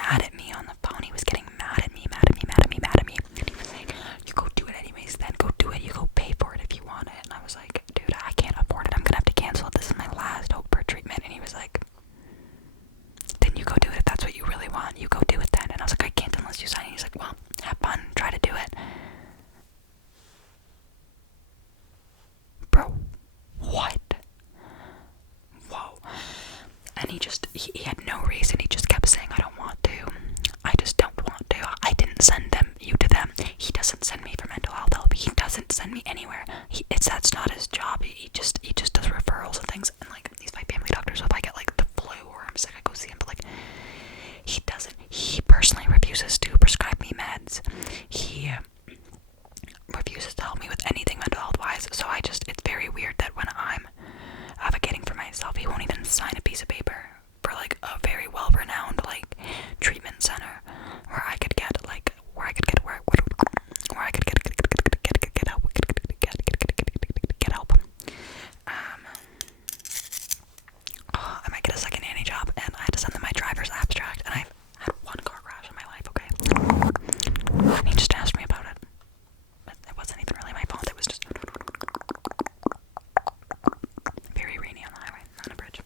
mad at me on the phone. He was getting mad at me. And he was saying, you go do it anyways, then go do it. You go pay for it if you want it. And I was like, dude, I can't afford it. I'm gonna have to cancel it. This is my last hope for treatment. And he was like, then you go do it if that's what you really want. You go do it then. And I was like, I can't unless you sign it. He's like, well, have fun. Try to do it. Bro, what? Whoa. And he had no reason. He just kept saying, I don't want to. I just don't want to. I didn't send you to them. He doesn't send me for mental health help. He doesn't send me anywhere. That's not his job. He just does referrals and things. And like, he's my family doctor, so if I get like the flu or I'm sick, I go see him. But like, he personally refuses to prescribe me meds. He refuses to help me with anything mental health wise. So it's very weird that when I'm advocating for myself, he won't even sign a piece of paper for like a very well-renowned like treatment center where I could get like where I could get help. I might get a second nanny job, and I had to send them my driver's abstract, and I've had one car crash in my life. Okay, and he just asked me about it. It wasn't even really my fault. It was just very rainy on the highway, on a bridge.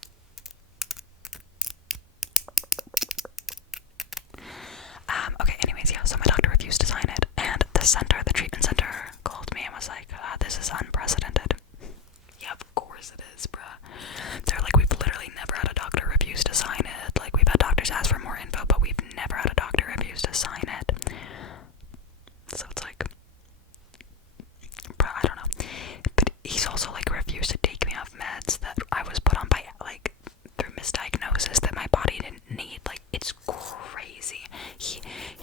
Okay, anyways, yeah, so my doctor refused to sign it, and the treatment center called me and was like, this is unprecedented. Yeah, of course it is, bruh. They're like, we've literally never had a doctor refuse to sign it. Like, we've had doctors ask for more info, but we've never had a doctor refuse to sign it. So it's like, bruh, I don't know. But he's also like refused to take me off meds that I was put on by like through misdiagnosis that my body didn't need. Like, it's crazy. He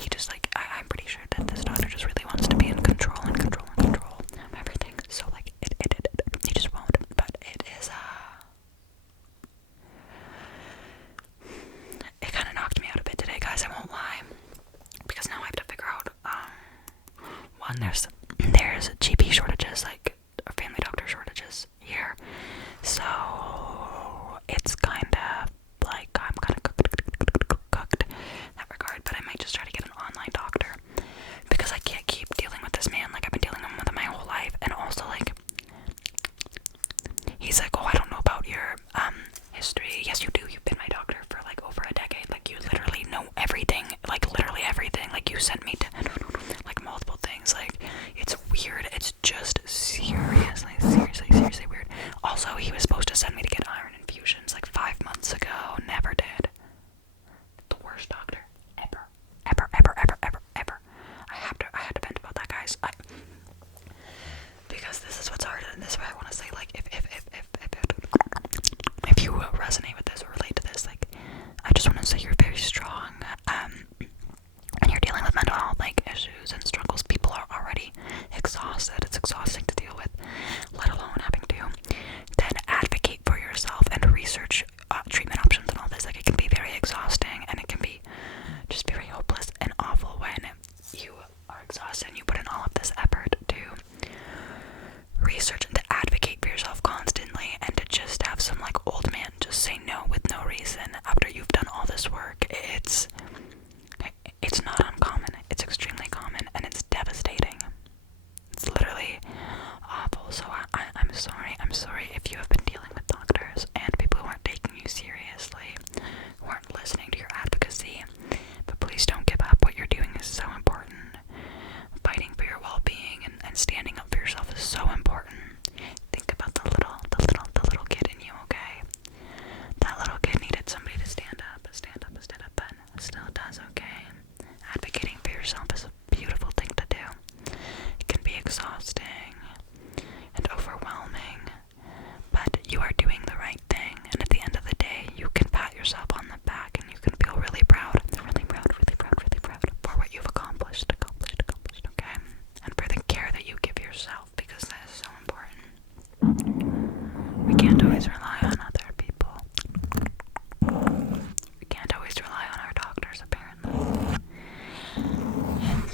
just like, I'm pretty sure that this doctor just really wants to be in control of everything. So like, he just won't. But it is it kind of knocked me out a bit today, guys. I won't lie, because now I have to figure out one, there's GP shortages, like family doctor shortages here, so it's kind of like I'm kind of cooked in that regard. But I might just try to get an online doctor, because I can't keep dealing with this man. Like, I've been dealing with him my whole life, and also like, he's like, oh, I don't know about your history. Yes, you do. You've been my doctor for like over a decade. Like, you literally know everything. Like, literally everything. Like, you sent me to like multiple things. Like, it's weird. It's just seriously weird. Also, he was supposed to send me to get iron infusions like 5 months ago. Never did. The worst doctor ever. I had to vent about that, guys. Because this is what's hard, and this is what I want to say. Like, if you resonate with this or relate to this, like, I just want to say you're very strong. And you're dealing with mental health like issues and struggles. People are already exhausted. It's exhausting to deal with, let alone having to then advocate for yourself and research treatment options and all this. Like, it can be very exhausting, and it can be just very hopeless and awful when you are exhausted and you put in all of this effort to research and to advocate for yourself constantly, and to just have some like old man just say no with no reason after you've done all this work. It's not uncommon. It's extremely common, and it's devastating. It's literally awful. So I'm sorry. I'm sorry if you have been dealing with doctors and people who aren't taking you seriously, who aren't listening to your advocacy. But please don't give up. What you're doing is so important. Fighting for your well-being and standing up for yourself is so important. Think about the little kid in you, okay? That little kid needed somebody to stand up, and still does, okay? Advocating for yourself is a beautiful thing to do. It can be exhausting and overwhelming, but you are doing the right thing, and at the end of the day, you can pat yourself on the back, and you can feel really proud for what you've accomplished, okay? And for the care that you give yourself, because that is so important. We can't always rely on other people. We can't always rely on our doctors, apparently. And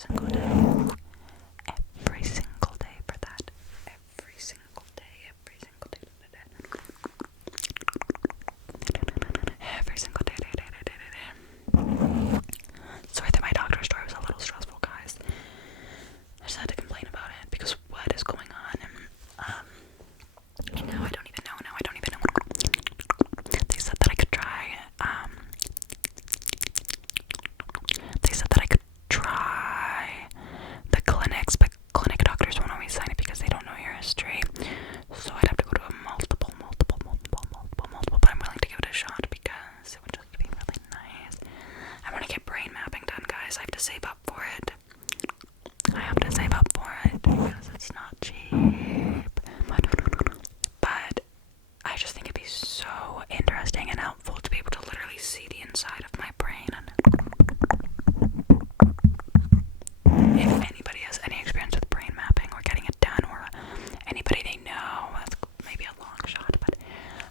single day. Every single day for that. Every single day. Every single day. Every single day. Sorry that my doctor's story was a little stressful, guys. I just had to complain about it because what is going on? And now I don't even know. They said that I could try. They said that I could try the clinics, but clinic doctors won't always sign it because they don't know your history. So I'd have to go to a multiple, but I'm willing to give it a shot because it would just be really nice. I want to get brain mapping done, guys. I have to save up for it. Because it's not cheap. But I just think it'd be so interesting and helpful to be able to literally see the inside of my brain. And if anybody has any experience with brain mapping or getting it done, or anybody they know, that's maybe a long shot, but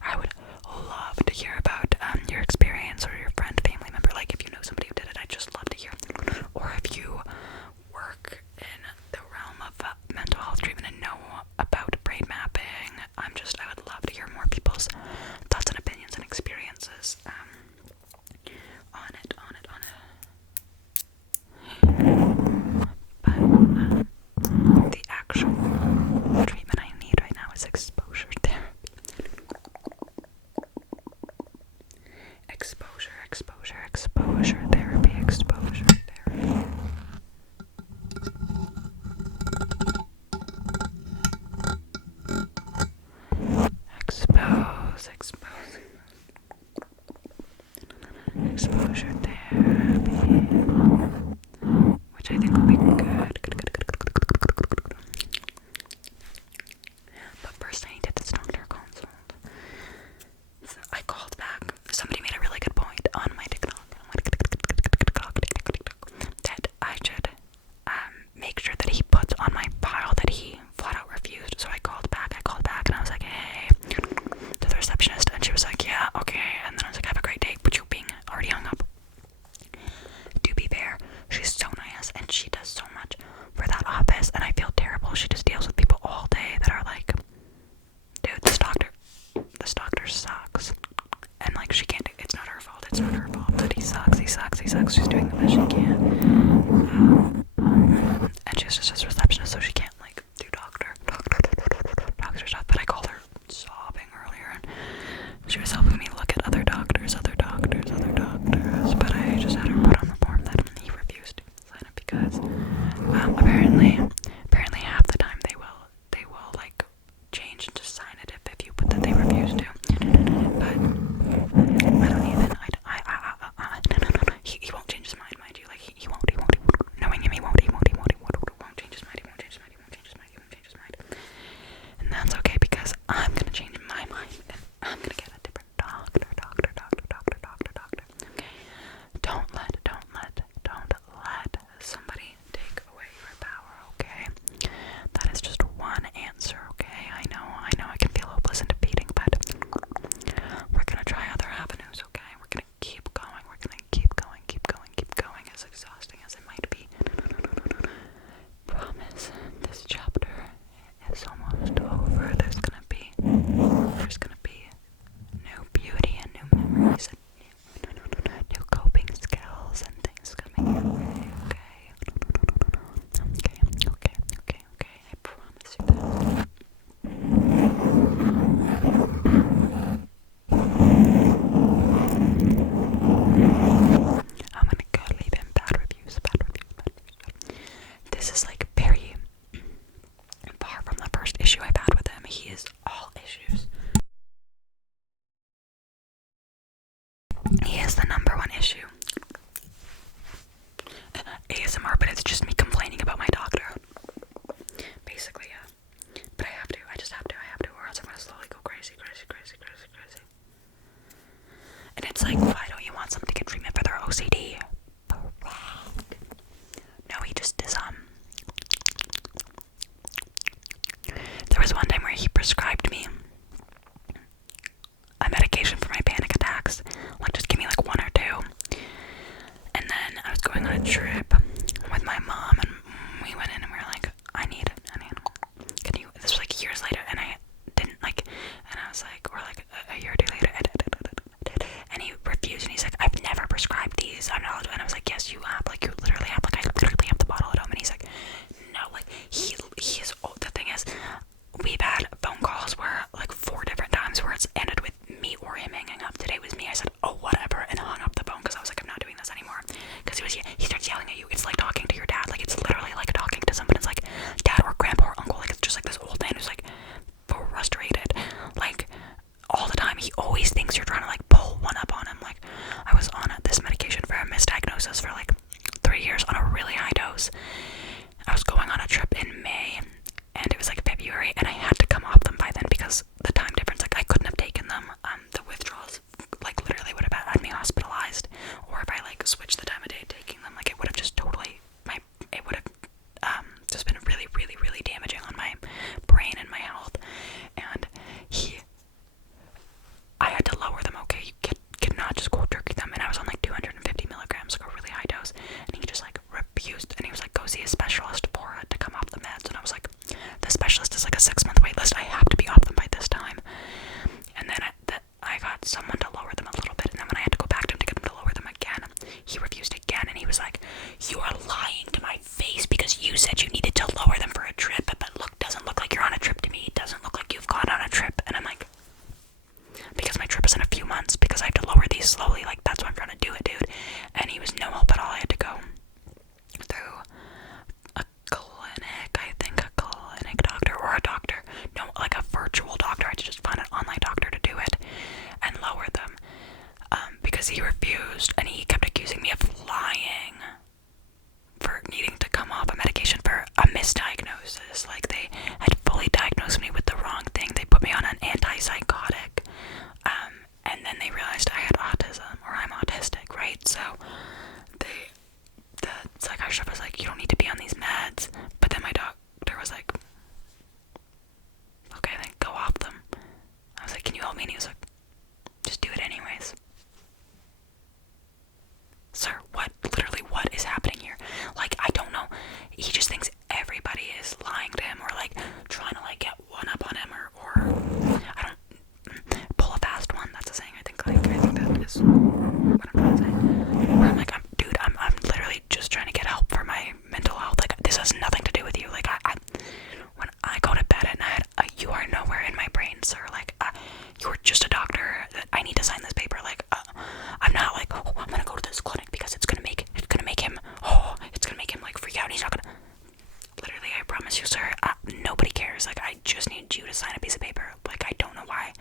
I would love to hear about your experience, or your friend, family member. Like, if you know somebody who did it, I'd just love to hear. Or if you work in the realm of mental health treatment and know about brain mapping, I would love to hear more people's thoughts and opinions and experiences on it. But the actual treatment I need right now is exposure therapy. Exposure therapy. Exposure therapy, which I think will be good. But first I need to this doctor consult. So I called back. Somebody made a really good point on my TikTok that I should make sure that he puts on my file that he flat out refused. So I called back and I was like, hey, to the receptionist, and she was like, yeah, okay. And then I was like, have a great day, but you being already hung up. To be fair, she's so nice, and she does don't need to be on these meds. But then my doctor was like, okay, then go off them. I was like, can you help me? And he was like, just do it anyways. Sir, literally what is happening here? Like, I don't know. He just thinks everybody is lying to him, or like trying to like get one up on him, or I don't pull a fast one. That's a saying. I think that is what I'm trying to say. Where I'm like, dude, I'm literally just trying to get help for my mental health. Like, this has nothing to do with you. Like, when I go to bed at night, you are nowhere in my brain, sir. Like, you're just a doctor. I need to sign this paper. Like, I'm not like, oh, I'm gonna go to this clinic because it's gonna make him like freak out. And he's not gonna. Literally, I promise you, sir. Nobody cares. Like, I just need you to sign a piece of paper. Like, I don't know why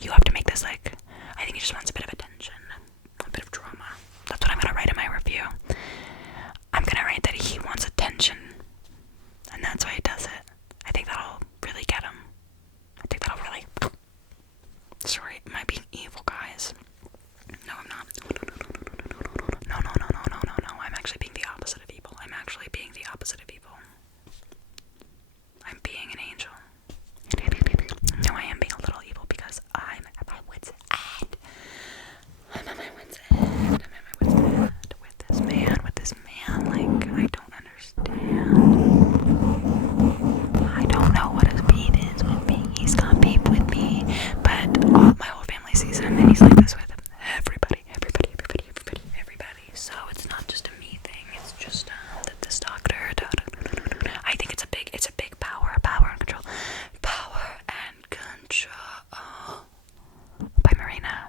you have to make this like. I think he just wants a bit of attention, a bit of drama. That's what I'm gonna write in my review. I'm gonna write that he wants attention, and that's why he does it. I think that'll really get him. I think that'll really. Sorry, am I being evil, guys? No, I'm not. No. I'm actually being the opposite of evil. I'm actually being the opposite of evil. I'm being an angel. No, I am being a little evil because I'm at my wit's end. I'm at my wit's end. With this man. Like, I don't understand. I don't know what his beef is with me. He's got beef with me, but my whole family sees him, and he's like this with everybody. So it's not just a me thing. It's just that this doctor. I think it's a big power and control. Power and control. By Marina.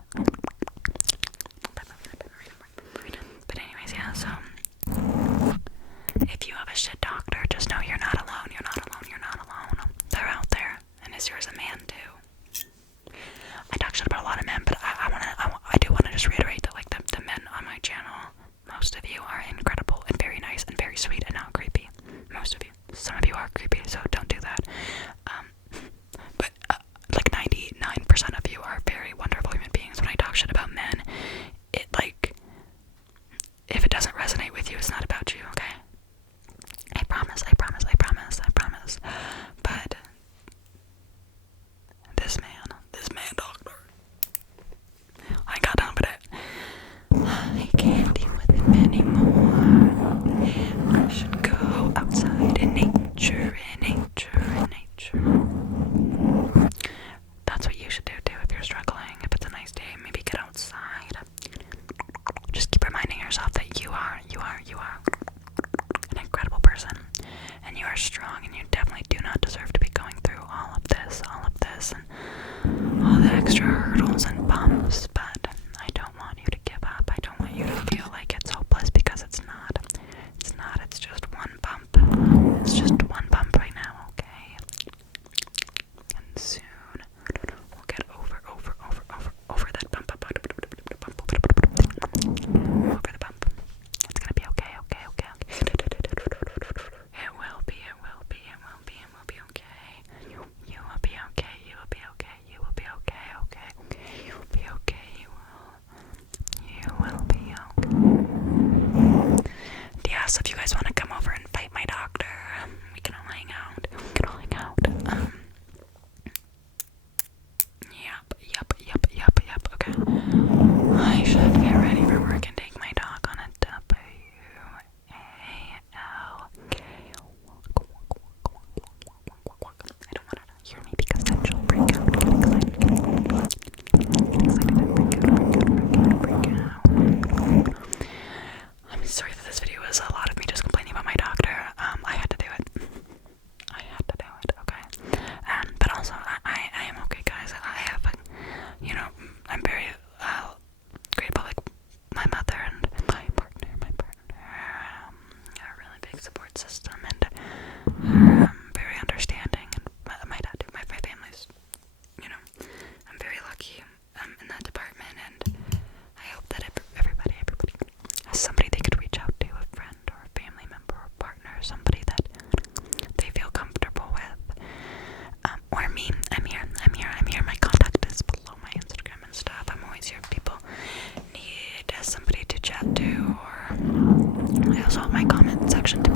But anyways, yeah. So if you have a shit doctor, just know you're not alone. They're out there, and is yours a man too? I talk shit about a lot of men, but I do want to just reiterate that, like, the men on my channel, most of you are incredible and very nice and very sweet and not creepy. Most of you. Some of you are creepy, so don't do that. But like 99% of you are very wonderful human beings. When I talk shit about men, it, like, if it doesn't resonate with you, it's not about you, okay? I promise. But this man doctor, I got done with it. I can't deal with him anymore. I should go outside in nature. That's what you should do too if you're struggling. If it's a nice day, maybe get outside. Just keep reminding yourself that you are an incredible person, and you are strong, and you definitely do not deserve to be going through all of this, and all the extra hurdles and bumps. But I don't want you to give up. I don't want you to feel like it's hopeless, because it's not. It's just one bump. It's just one bump right now, okay? And soon we'll get over that bump. Over the bump. It's gonna be okay. It will be okay. You will be okay. Yeah, so if you guys want to come over and fight my doctor, we can all hang out. Yep. Okay. I should get ready for work and take my dog on a WALK. I don't want her to hear me because then she'll freak out. Freak out. I'm sorry that this video was a lot of me just complaining about my doctor. I had to do it. Okay? But also, I am okay, guys. I have, I'm very grateful, like, my mother and my partner, a really big support system, and very understanding, and my dad, my family's, I'm very lucky in that department, and I hope that everybody has somebody they could reach out to, a friend or a family member or partner, somebody that they feel comfortable with. Or me. I'm here. My contact is below my Instagram and stuff. I'm always here if people need somebody to chat to, or I also want my comment section to